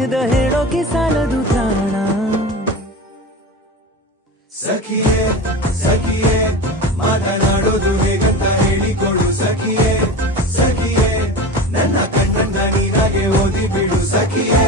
ಹೇಳೋಕೆ ಸಾಲದು ಪ್ರಾಣ. ಸಖಿಯೇ ಸಖಿಯೇ ಮಾತನಾಡೋದು ಹೇಗಂತ ಹೇಳಿಕೊಡು ಸಖಿಯೇ ಸಖಿಯೇ ನನ್ನ ಕಣ್ಣನ್ನ ನೀನಾಗೆ ಓದಿ ಬಿಡು ಸಖಿಯೇ